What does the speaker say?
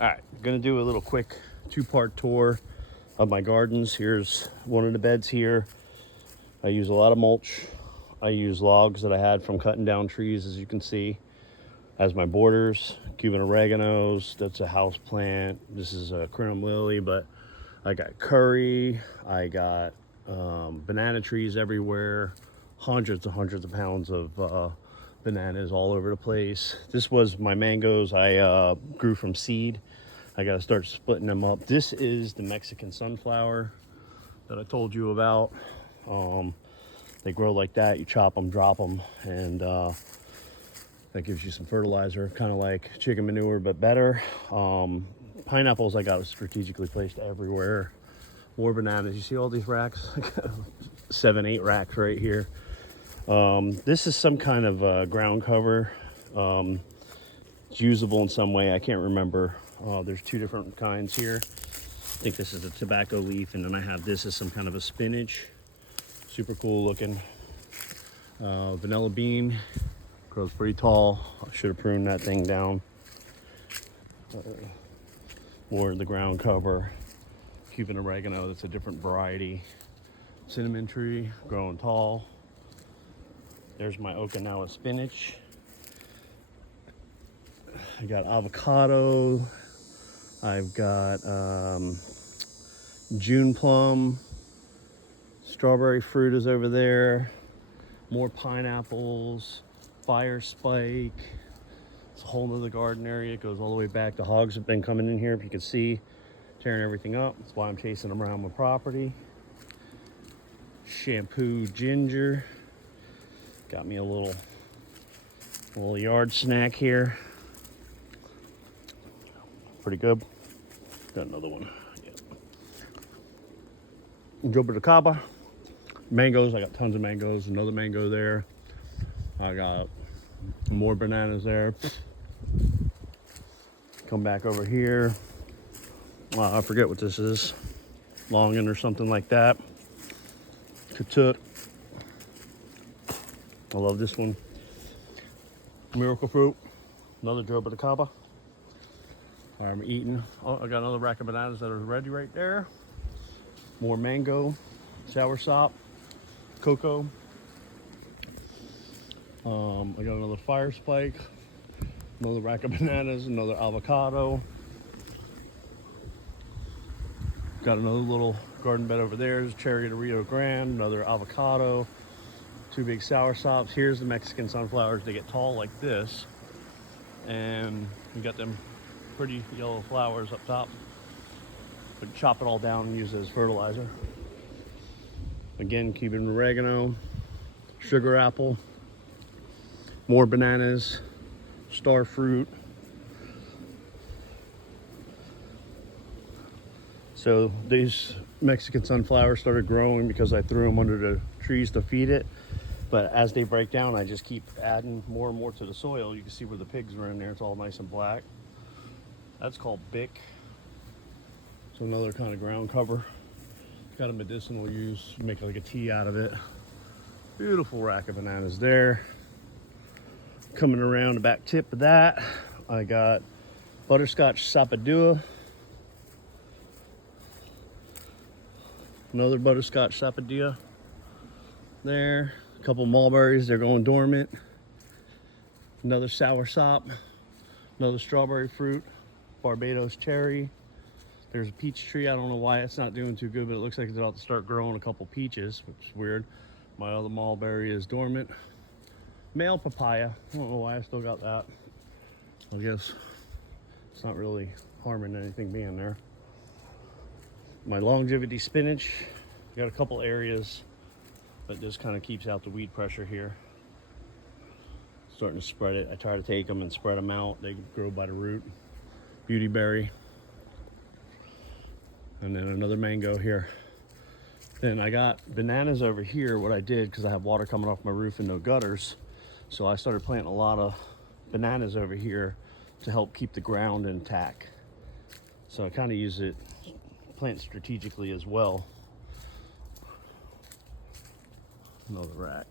All right, gonna do a little quick two-part tour of my gardens. Here's one of the beds here. I use a lot of mulch. I use logs that I had from cutting down trees, as you can see, as my borders. Cuban oreganos, that's a house plant. This is a crinum lily, but I got curry. I got banana trees everywhere. Hundreds of pounds of bananas all over the place. This was my mangoes I grew from seed. I got to start splitting them up. This is the Mexican sunflower that I told you about. They grow like that. You chop them, drop them, and that gives you some fertilizer, kind of like chicken manure, but better. Pineapples I got strategically placed everywhere. More bananas. You see all these racks? 7, 8 racks right here. This is some kind of ground cover. It's usable in some way. I can't remember. There's 2 different kinds here. I think this is a tobacco leaf, and then I have this as some kind of a spinach. Super cool looking. Vanilla bean grows pretty tall. I should have pruned that thing down. More of the ground cover. Cuban oregano, that's a different variety. Cinnamon tree growing tall. There's my Okinawa spinach. I got avocado. I've got June plum. Strawberry fruit is over there. More pineapples. Fire spike. It's a whole nother garden area. It goes all the way back. The hogs have been coming in here, if you can see, tearing everything up. That's why I'm chasing them around my property. Shampoo ginger. Got me a little yard snack here. Pretty good. Got another one. Yep. Jaboticaba. Mangoes. I got tons of mangoes. Another mango there. I got more bananas there. Come back over here. I forget what this is. Longin or something like that. Katut. I love this one. Miracle fruit. Another jaboticaba. I'm eating. Oh, I got another rack of bananas that are ready right there. More mango, soursop, cocoa. I got another fire spike, another rack of bananas, another avocado. Got another little garden bed over there. There's cherry to Rio Grande, another avocado, 2 big soursops. Here's the Mexican sunflowers. They get tall like this, and we got them pretty yellow flowers up top. But chop it all down and use it as fertilizer. Again, Cuban oregano, sugar apple, more bananas, star fruit. So these Mexican sunflowers started growing because I threw them under the trees to feed it. But as they break down, I just keep adding more and more to the soil. You can see where the pigs are in there. It's all nice and black. That's called Bic. So another kind of ground cover. It's got a medicinal use. You make like a tea out of it. Beautiful rack of bananas there. Coming around the back tip of that, I got butterscotch sapodilla. Another butterscotch sapodilla there. A couple mulberries, they're going dormant. Another soursop. Another strawberry fruit. Barbados cherry. There's a peach tree. I don't know why it's not doing too good, but it looks like it's about to start growing a couple peaches, which is weird. My other mulberry is dormant. Male papaya. I don't know why I still got that. I guess it's not really harming anything being there. My longevity spinach. Got a couple areas, but just kind of keeps out the weed pressure here. Starting to spread it. I try to take them and spread them out. They grow by the root. Beautyberry. And then another mango here. Then I got bananas over here. What I did, because I have water coming off my roof and no gutters, so I started planting a lot of bananas over here to help keep the ground intact. So I kind of use it, plant strategically as well. Another rack.